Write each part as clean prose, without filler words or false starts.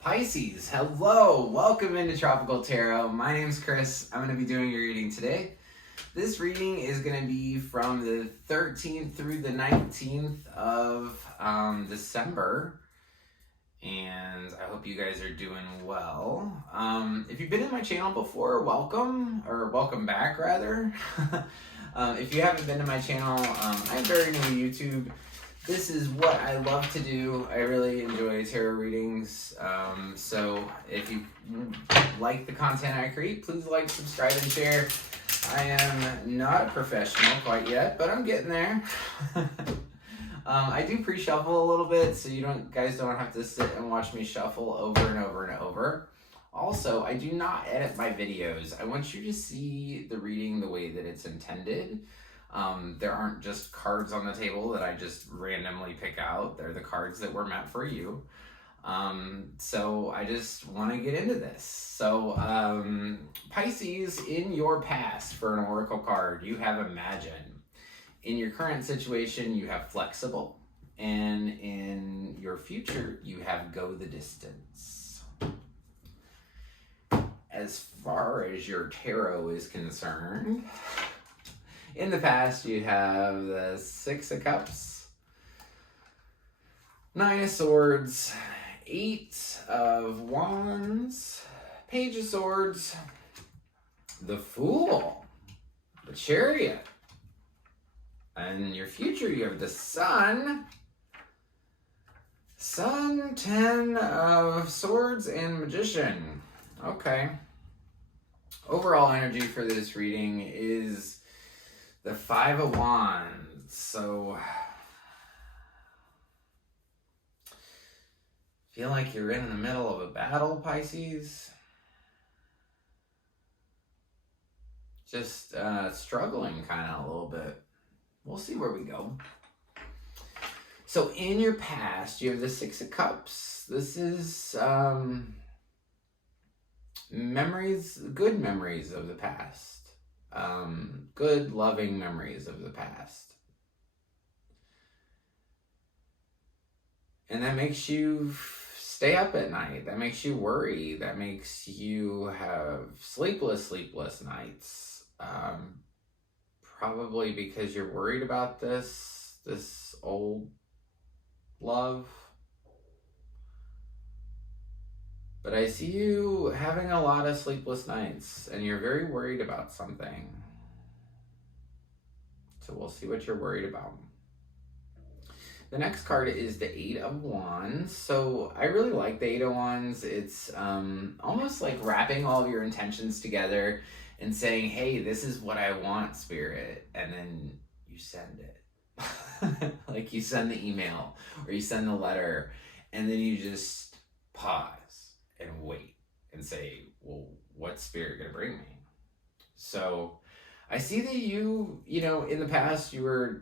Pisces, hello! Welcome into Tropical Tarot. My name's Chris. I'm going to be doing your reading today. This reading is going to be from the 13th through the 19th of December. And I hope you guys are doing well. If you've been in my channel before, welcome, or welcome back rather. If you haven't been to my channel, I'm very new to YouTube. This is what I love to do. I really enjoy tarot readings. So if you like the content I create, please like, subscribe, and share. I am not a professional quite yet, but I'm getting there. I do pre-shuffle a little bit, so you guys don't have to sit and watch me shuffle over and over and over. Also, I do not edit my videos. I want you to see the reading the way that it's intended. There aren't just cards on the table that I just randomly pick out. They're the cards that were meant for you. So I just want to get into this. So, Pisces, in your past, for an oracle card, you have Imagine. In your current situation, you have Flexible. And in your future, you have Go the Distance. As far as your tarot is concerned, in the past, you have the Six of Cups, Nine of Swords, Eight of Wands, Page of Swords, the Fool, the Chariot. And in your future, you have the Sun, 10 of Swords, and Magician. Okay. Overall energy for this reading is the Five of Wands. So, feel like you're in the middle of a battle, Pisces. Just struggling kind of a little bit. We'll see where we go. So in your past, you have the Six of Cups. This is memories, good memories of the past. Good, loving memories of the past. And that makes you stay up at night. That makes you worry. That makes you have sleepless nights. Probably because you're worried about this old love. But I see you having a lot of sleepless nights, and you're very worried about something. So we'll see what you're worried about. The next card is the Eight of Wands. So I really like the Eight of Wands. It's almost like wrapping all of your intentions together and saying, hey, this is what I want, Spirit. And then you send it. Like you send the email or you send the letter, and then you just pause and wait and say, well, what's Spirit gonna bring me? So I see that you know, in the past you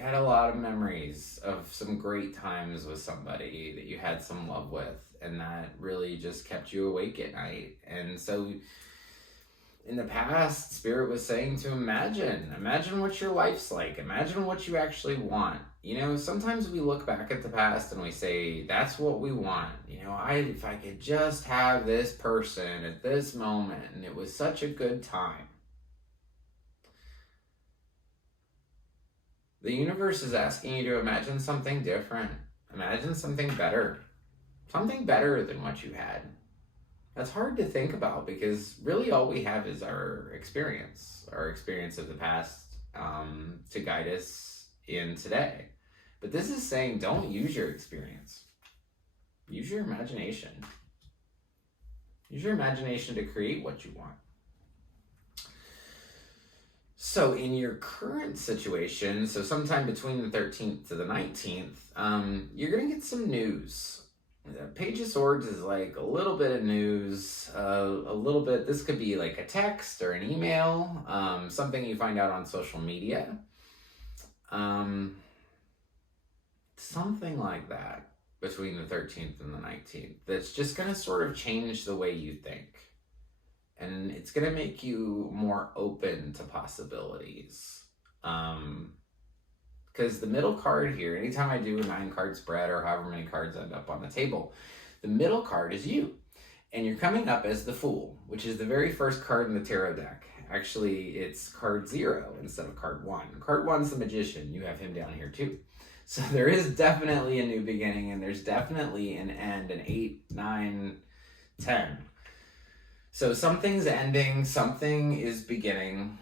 had a lot of memories of some great times with somebody that you had some love with, and that really just kept you awake at night. And so in the past, Spirit was saying to imagine what your life's like. Imagine what you actually want. You know, sometimes we look back at the past and we say, that's what we want. You know, if I could just have this person at this moment, and it was such a good time. The universe is asking you to imagine something different. Imagine something better. Something better than what you had. That's hard to think about because really all we have is our experience of the past to guide us in today. But this is saying don't use your experience. Use your imagination. Use your imagination to create what you want. So in your current situation, so sometime between the 13th to the 19th, you're going to get some news. The Page of Swords is like a little bit of news, a little bit, this could be like a text or an email, something you find out on social media, something like that between the 13th and the 19th that's just going to sort of change the way you think. And it's going to make you more open to possibilities. Because the middle card here, anytime I do a 9-card spread or however many cards end up on the table, The middle card is you. And you're coming up as the Fool, which is the very first card in the tarot deck. Actually, it's card 0 instead of card 1. Card 1's the Magician. You have him down here too. So there is definitely a new beginning, and there's definitely an end, an 8, 9, 10. So something's ending, something is beginning,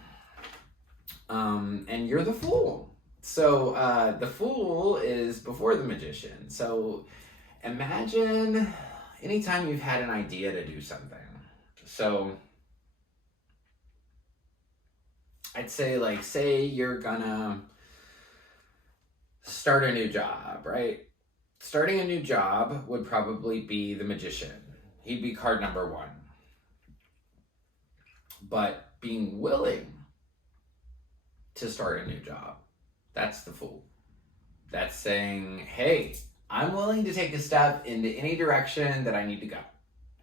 and you're the Fool. So the Fool is before the Magician. So imagine anytime you've had an idea to do something. So I'd say, like, say you're gonna start a new job, right? Starting a new job would probably be the Magician. He'd be card number 1. But being willing to start a new job, that's the Fool. That's saying, hey, I'm willing to take a step into any direction that I need to go.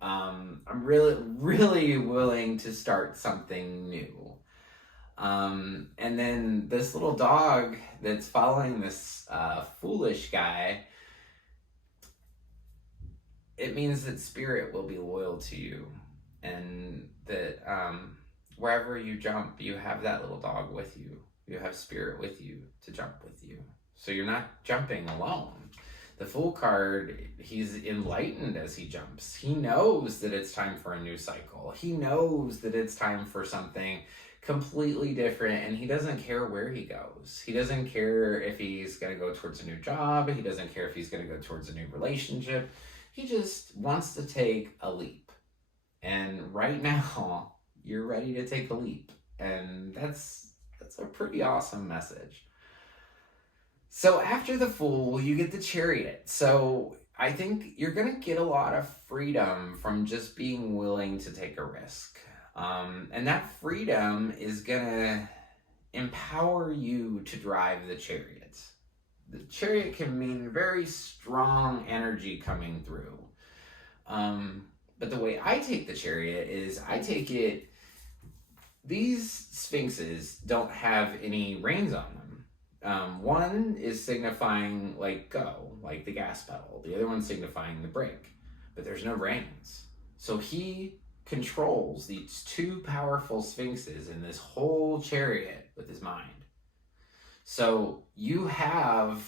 I'm really, really willing to start something new. And then this little dog that's following this foolish guy, it means that spirit will be loyal to you, and that wherever you jump, you have that little dog with you. You have spirit with you to jump with you. So you're not jumping alone. The Fool card, he's enlightened as he jumps. He knows that it's time for a new cycle. He knows that it's time for something completely different, and he doesn't care where he goes. He doesn't care if he's going to go towards a new job. He doesn't care if he's going to go towards a new relationship. He just wants to take a leap. And right now, you're ready to take a leap. And that's a pretty awesome message. So after the Fool, you get the Chariot. So I think you're going to get a lot of freedom from just being willing to take a risk. And that freedom is going to empower you to drive the Chariot. The Chariot can mean very strong energy coming through. But the way I take the Chariot is I take it, these Sphinxes don't have any reins on them. One is signifying like go, like the gas pedal. The other one's signifying the brake, but there's no reins. So he controls these 2 powerful Sphinxes in this whole Chariot with his mind. So you have,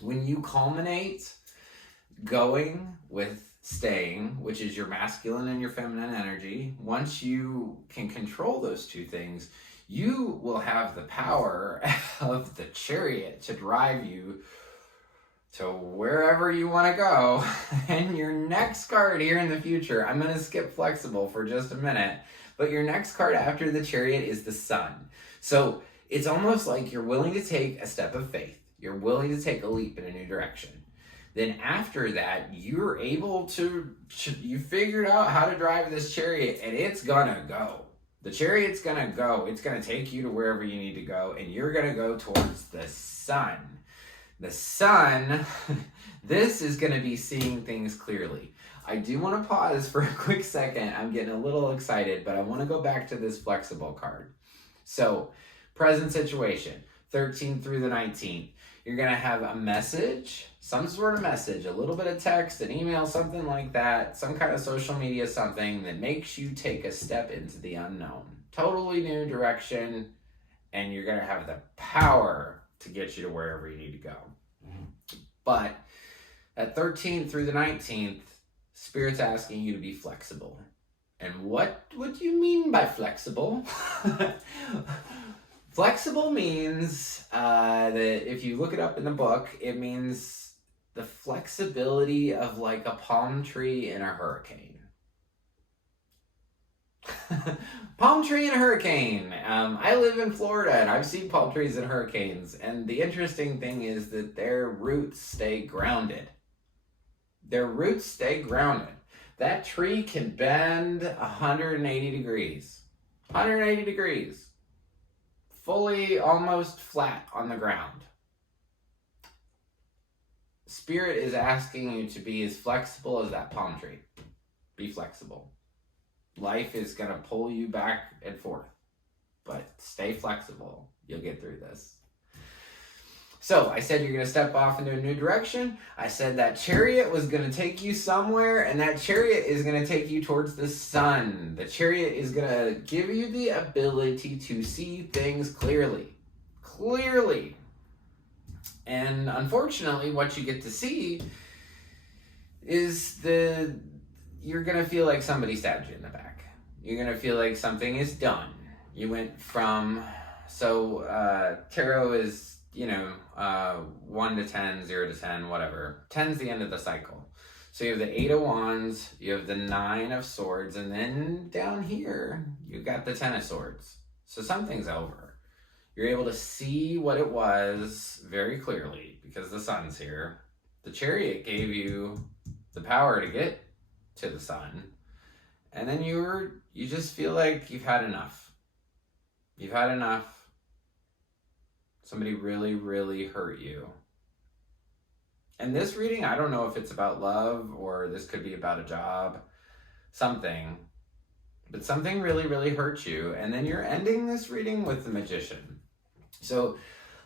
when you culminate going with staying, which is your masculine and your feminine energy, once you can control those 2 things, you will have the power of the Chariot to drive you to wherever you want to go. And your next card here in the future, I'm going to skip flexible for just a minute, but your next card after the Chariot is the Sun. So it's almost like you're willing to take a step of faith. You're willing to take a leap in a new direction. Then after that, you're able to, you figured out how to drive this Chariot, and it's gonna go. The Chariot's gonna go. It's gonna take you to wherever you need to go, and you're gonna go towards the Sun. The Sun, this is gonna be seeing things clearly. I do want to pause for a quick second. I'm getting a little excited, but I want to go back to this flexible card. So, present situation, 13th through the 19th. You're going to have a message, some sort of message, a little bit of text, an email, something like that, some kind of social media, something that makes you take a step into the unknown. Totally new direction, and you're going to have the power to get you to wherever you need to go. But at 13th through the 19th, Spirit's asking you to be flexible. And what do you mean by flexible? Flexible means that if you look it up in the book, it means the flexibility of like a palm tree in a hurricane. Palm tree in a hurricane. I live in Florida and I've seen palm trees in hurricanes. And the interesting thing is that their roots stay grounded. Their roots stay grounded. That tree can bend 180 degrees. 180 degrees. Fully almost flat on the ground. Spirit is asking you to be as flexible as that palm tree. Be flexible. Life is going to pull you back and forth. But stay flexible. You'll get through this. So I said you're going to step off into a new direction. I said that chariot was going to take you somewhere, and that chariot is going to take you towards the sun. The chariot is going to give you the ability to see things clearly. Clearly. And unfortunately, what you get to see is you're going to feel like somebody stabbed you in the back. You're going to feel like something is done. You went from, tarot is, 1 to 10, 0 to 10, whatever. 10's the end of the cycle. So you have the 8 of Wands, you have the 9 of Swords, and then down here, you got the 10 of Swords. So something's over. You're able to see what it was very clearly because the sun's here. The chariot gave you the power to get to the sun. And then you just feel like you've had enough. You've had enough. Somebody really, really hurt you. And this reading, I don't know if it's about love or this could be about a job, something. But something really, really hurt you. And then you're ending this reading with the Magician. So,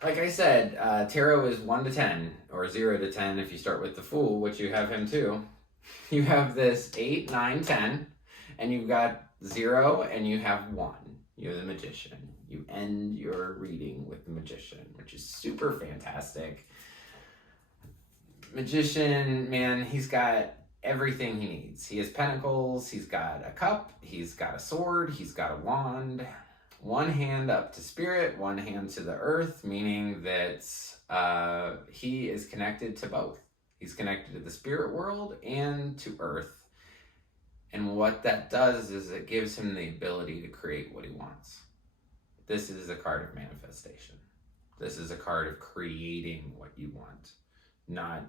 like I said, tarot is 1 to 10, or 0 to 10 if you start with the Fool, which you have him too. You have this 8, 9, 10, and you've got 0, and you have 1. You're the Magician. You end your reading with the Magician, which is super fantastic. Magician, man, he's got everything he needs. He has pentacles, he's got a cup, he's got a sword, he's got a wand. One hand up to spirit, one hand to the earth, meaning that he is connected to both. He's connected to the spirit world and to earth. And what that does is it gives him the ability to create what he wants. This is a card of manifestation. This is a card of creating what you want, not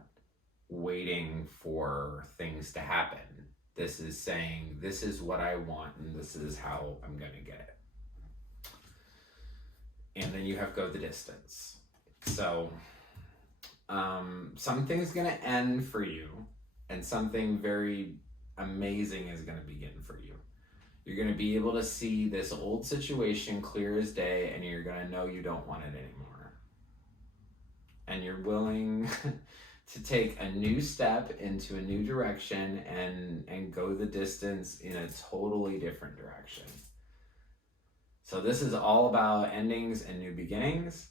waiting for things to happen. This is saying, this is what I want and this is how I'm going to get it. And then you have go the distance. So something's going to end for you and something very amazing is going to begin for you. You're going to be able to see this old situation clear as day, and you're going to know you don't want it anymore. And you're willing to take a new step into a new direction and go the distance in a totally different direction. So this is all about endings and new beginnings.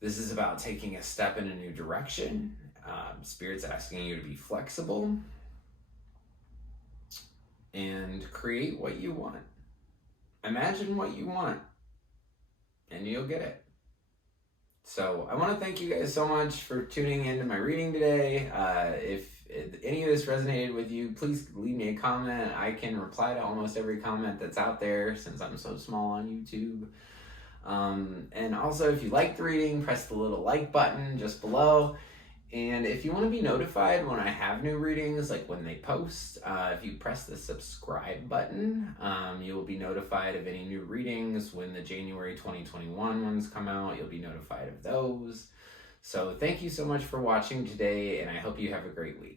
This is about taking a step in a new direction. Spirit's asking you to be flexible and create what you want. Imagine what you want, and you'll get it. So I want to thank you guys so much for tuning into my reading today. If any of this resonated with you, please leave me a comment. I can reply to almost every comment that's out there since I'm so small on YouTube. And also, if you like the reading, press the little like button just below. And if you want to be notified when I have new readings, like when they post, if you press the subscribe button, you will be notified of any new readings. When the January 2021 ones come out, you'll be notified of those. So thank you so much for watching today, and I hope you have a great week.